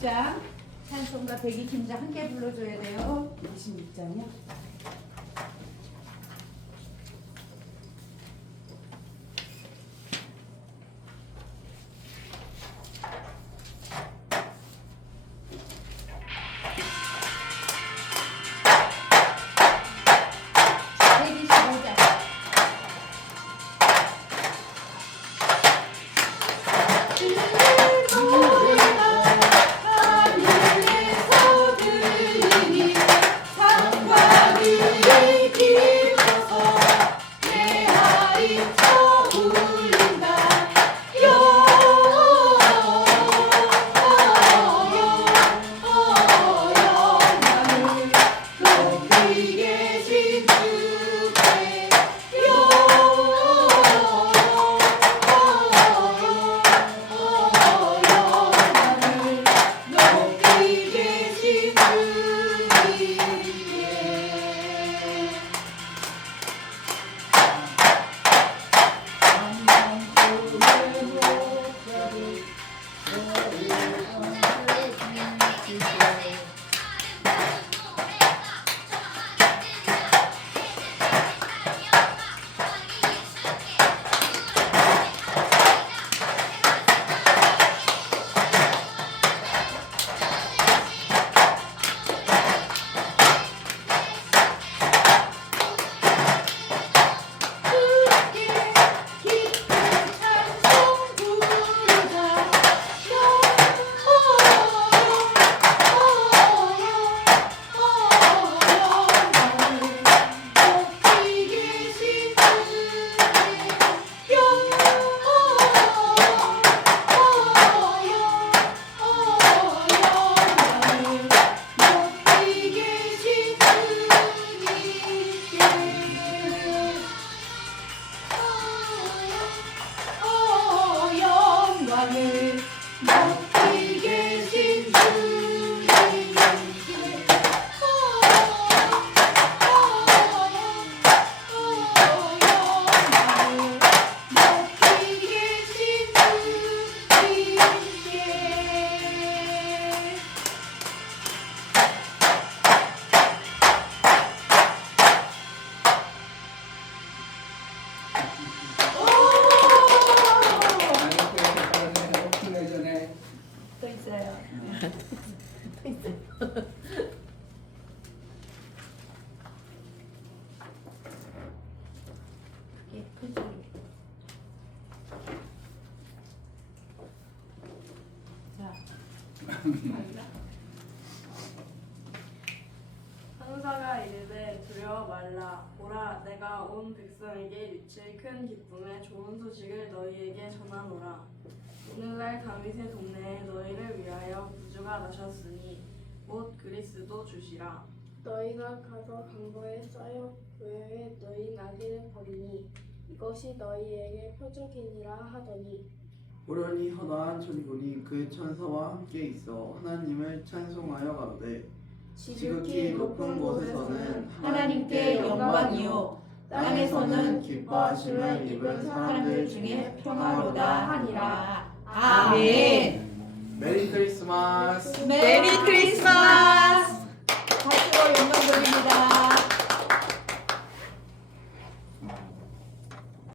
126장 찬송가 126장 한 개 불러줘야 돼요. 26장이요. 또 있어요. 또 있어요. 예쁘지? 자, 항사가 이르되 두려워 말라 내가 온 백성에게 미칠 큰 기쁨의 좋은 소식을 너희에게 전하노라. 오늘날 다윗의 동네에 너희를 위하여 구주가 나셨으니 곧 그리스도 주시라. 너희가 가서 강도에 쌓여 교회에 너희 나귀를 버리니 이것이 너희에게 표적이니라 하더니. 호련히 허다한 천군이 그 천사와 함께 있어 하나님을 찬송하여 가로되 지극히 높은 곳에서는 하나님께 영광이요 땅에서는 기뻐하심을 입은 사람들 중에 평화로다 하니라. 아멘. 메리 크리스마스 메리